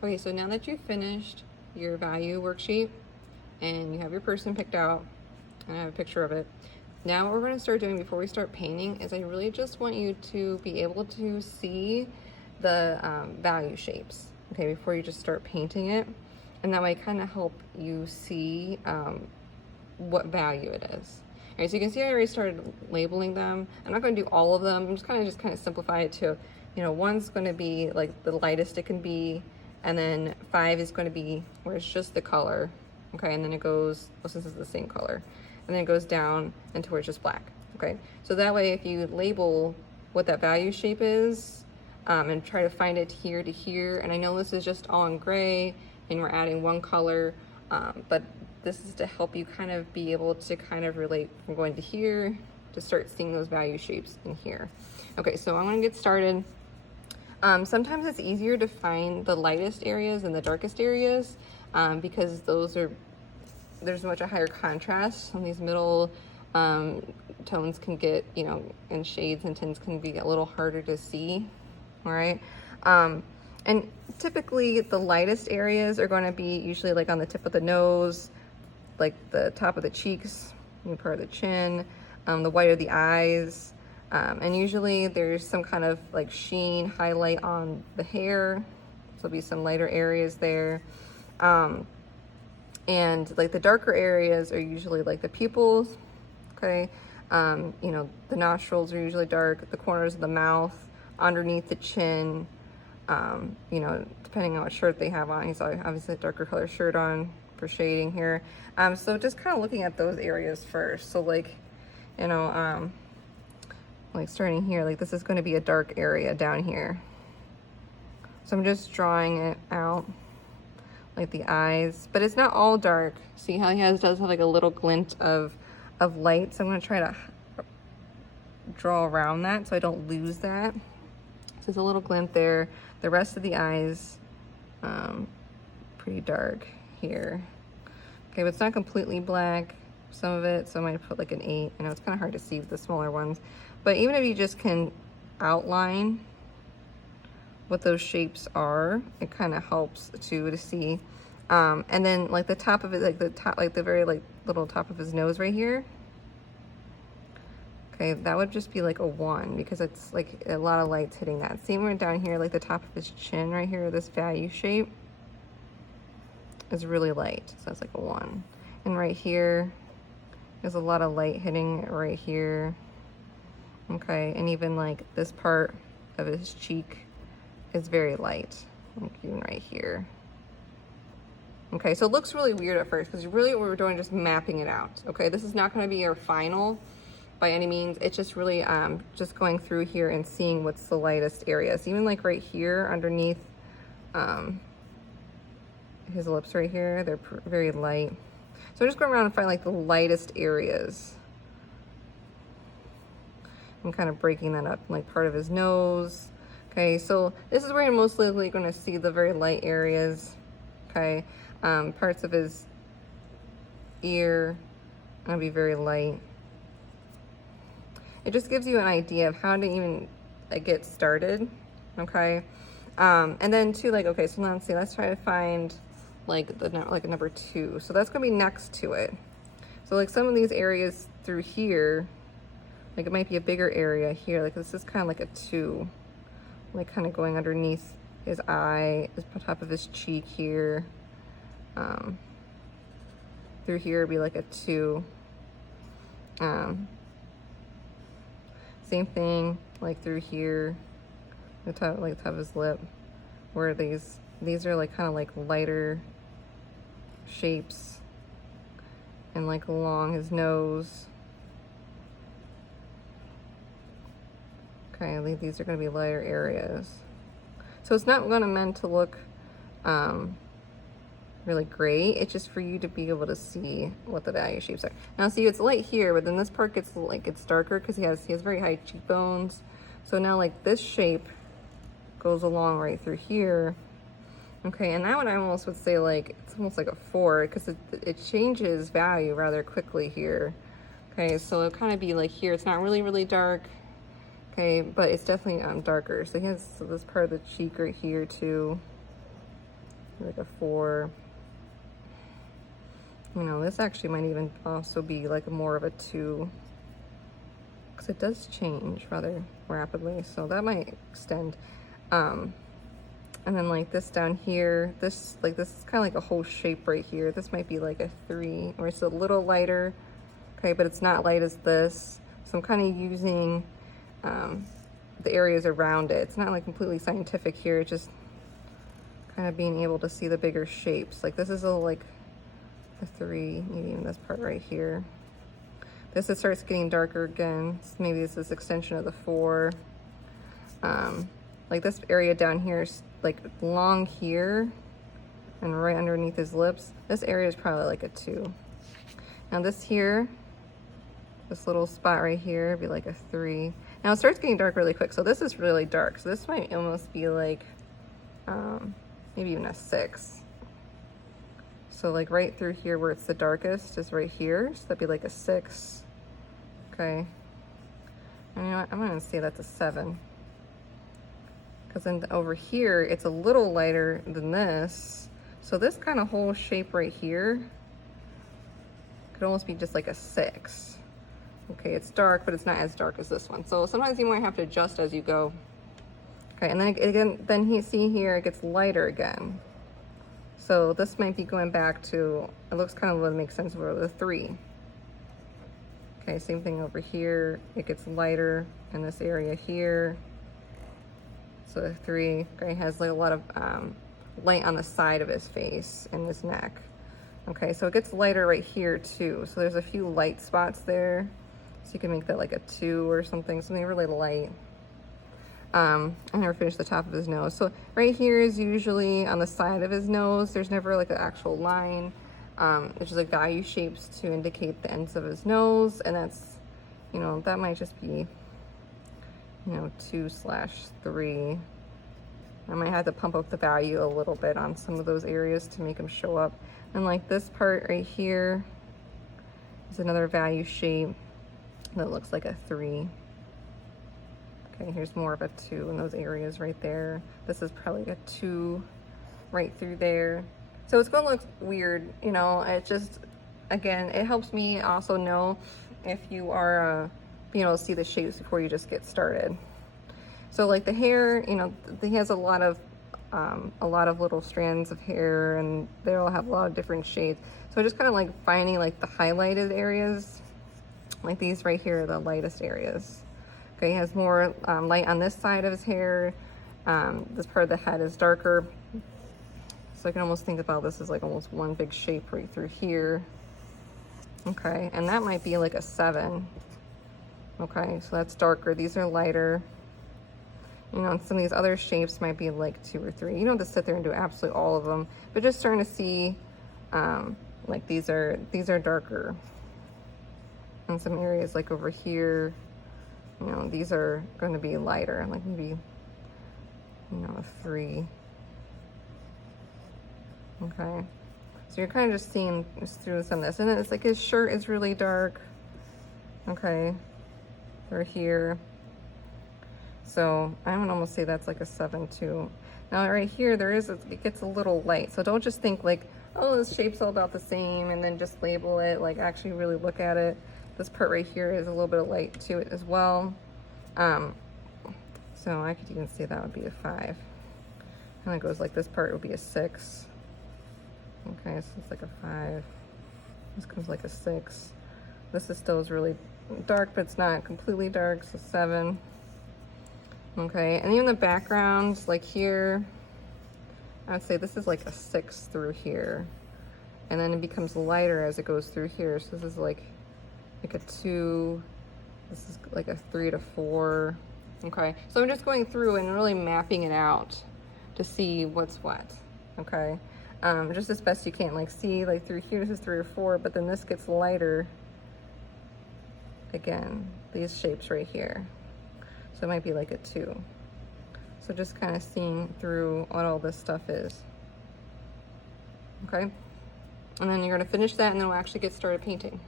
Okay, so now that you've finished your value worksheet and you have your person picked out, and I have a picture of it, now what we're going to start doing before we start painting is I really just want you to be able to see the value shapes, okay, before you just start painting it. And that way kind of help you see what value it is. All right, so you can see I already started labeling them. I'm not going to do all of them. I'm just kind of simplify it to, you know, one's going to be like the lightest it can be, and then 5 is going to be where it's just the color, okay, and then it goes, well, since it's the same color, and then it goes down until it's just black, okay? So that way, if you label what that value shape is, and try to find it here to here, and I know this is just all in gray, and we're adding one color, but this is to help you kind of be able to kind of relate from going to here to start seeing those value shapes in here. Okay, so I'm gonna get started. Sometimes it's easier to find the lightest areas and the darkest areas because there's much a higher contrast. Some of these middle tones can get, you know, and shades and tints can be a little harder to see, all right? And typically the lightest areas are going to be usually like on the tip of the nose, like the top of the cheeks, part of the chin, the white of the eyes, and usually there's some kind of like sheen highlight on the hair, so there'll be some lighter areas there. And like the darker areas are usually like the pupils, okay? You know, the nostrils are usually dark, the corners of the mouth, underneath the chin, you know, depending on what shirt they have on. He's obviously a darker color shirt on for shading here. So just kind of looking at those areas first. So like, you know, like starting here, like this is going to be a dark area down here. So I'm just drawing it out, like the eyes, but it's not all dark. See how he does have like a little glint of light. So I'm going to try to draw around that so I don't lose that. So there's a little glint there. The rest of the eyes, pretty dark here. Okay, but it's not completely black, some of it, so I might put like an 8. I know it's kind of hard to see with the smaller ones, but even if you just can outline what those shapes are, it kind of helps to see. And then like the top of it, like the top, like the very like little top of his nose right here. Okay, that would just be like a 1 because it's like a lot of light's hitting that. Same one down here, like the top of his chin right here, this value shape is really light, so that's like a 1. And right here, there's a lot of light hitting it right here. Okay, and even like this part of his cheek is very light, like even right here. Okay, so it looks really weird at first because really what we're doing is just mapping it out. Okay, this is not going to be our final by any means. It's just really just going through here and seeing what's the lightest areas. Even like right here underneath his lips right here, they're very light. So I'm just going around and find like the lightest areas. I'm kind of breaking that up, like part of his nose. Okay, so this is where you're most likely going to see the very light areas. Okay, parts of his ear gonna be very light. It just gives you an idea of how to even get started. Okay, and then too, like, okay, so now let's try to find like a number 2. So that's gonna be next to it. So like some of these areas through here, like it might be a bigger area here. Like this is kind of like a 2, like kind of going underneath his eye, the top of his cheek here. Through here would be like a 2. Same thing, like through here, the top, like the top of his lip, where these are like kind of like lighter shapes, and like along his nose. Okay, I think these are going to be lighter areas. So it's not going to meant to look really great. It's just for you to be able to see what the value shapes are. Now see, it's light here, but then this part gets darker because he has very high cheekbones. So now like this shape goes along right through here. Okay, and that one I almost would say like it's almost like a 4 because it changes value rather quickly here. Okay, so it'll kind of be like here. It's not really dark. Okay, but it's definitely darker. So he has this part of the cheek right here too. like a 4. You know, this actually might even also be like more of a 2, because it does change rather rapidly, so that might extend. And then like this down here, this is kind of like a whole shape right here. This might be like a 3, or it's a little lighter, okay, but it's not light as this. So I'm kind of using the areas around it. It's not like completely scientific here, just kind of being able to see the bigger shapes. Like this is a like a 3, maybe even this part right here. This, it starts getting darker again. So maybe this is extension of the 4. Like this area down here is like long here and right underneath his lips. This area is probably like a 2. Now this here, this little spot right here, would be like a 3. Now it starts getting dark really quick, so this is really dark. So this might almost be like maybe even a 6. So like right through here where it's the darkest is right here. So that'd be like a 6. Okay. And you know what? I'm gonna say that's a 7. Because then over here, it's a little lighter than this. So this kind of whole shape right here could almost be just like a 6. Okay, it's dark, but it's not as dark as this one. So sometimes you might have to adjust as you go. Okay, and then again, see here, it gets lighter again. So this might be going back to, it looks kind of what makes sense for the 3. Okay, same thing over here. It gets lighter in this area here. So the 3, okay, has like a lot of light on the side of his face and his neck. Okay, so it gets lighter right here too. So there's a few light spots there. So you can make that like a 2 or something really light. I never finished the top of his nose. So right here is usually on the side of his nose. There's never like an actual line. It's just like value shapes to indicate the ends of his nose. And that's, you know, that might just be, you know, 2/3. I might have to pump up the value a little bit on some of those areas to make them show up. And like this part right here is another value shape that looks like a 3. Okay, here's more of a 2 in those areas right there. This is probably a 2 right through there. So it's gonna look weird, you know, it just, again, it helps me also know if you are being able to see the shapes before you just get started. So like the hair, you know, he has a lot of little strands of hair, and they all have a lot of different shades. So just kind of like finding like the highlighted areas, like these right here are the lightest areas. Okay, he has more light on this side of his hair. This part of the head is darker. So I can almost think about this as like almost one big shape right through here. Okay, and that might be like a 7. Okay, so that's darker. These are lighter. You know, and some of these other shapes might be like 2 or 3. You don't have to sit there and do absolutely all of them, but just starting to see, like these are darker. In some areas, like over here, you know, these are going to be lighter, like maybe, you know, a 3. Okay, so you're kind of just seeing through some of this, and then it's like his shirt is really dark. Okay, or here. So I would almost say that's like a 7 too. Now right here, it gets a little light. So don't just think like, oh, this shape's all about the same, and then just label it. Like actually really look at it. This part right here is a little bit of light to it as well. So I could even say that would be a 5. And it goes like this part would be a 6. Okay, so it's like a 5. This comes like a 6. This is still really dark, but it's not completely dark, so 7. Okay, and even the backgrounds, like here, I would say this is like a 6 through here. And then it becomes lighter as it goes through here. So this is like a 2. This is like a 3 to 4. Okay, so I'm just going through and really mapping it out to see what's what. Okay, just as best you can. Like see, like through here, this is 3 or 4, but then this gets lighter. Again, these shapes right here. So it might be like a 2. So just kind of seeing through what all this stuff is. Okay, and then you're going to finish that, and then we'll actually get started painting.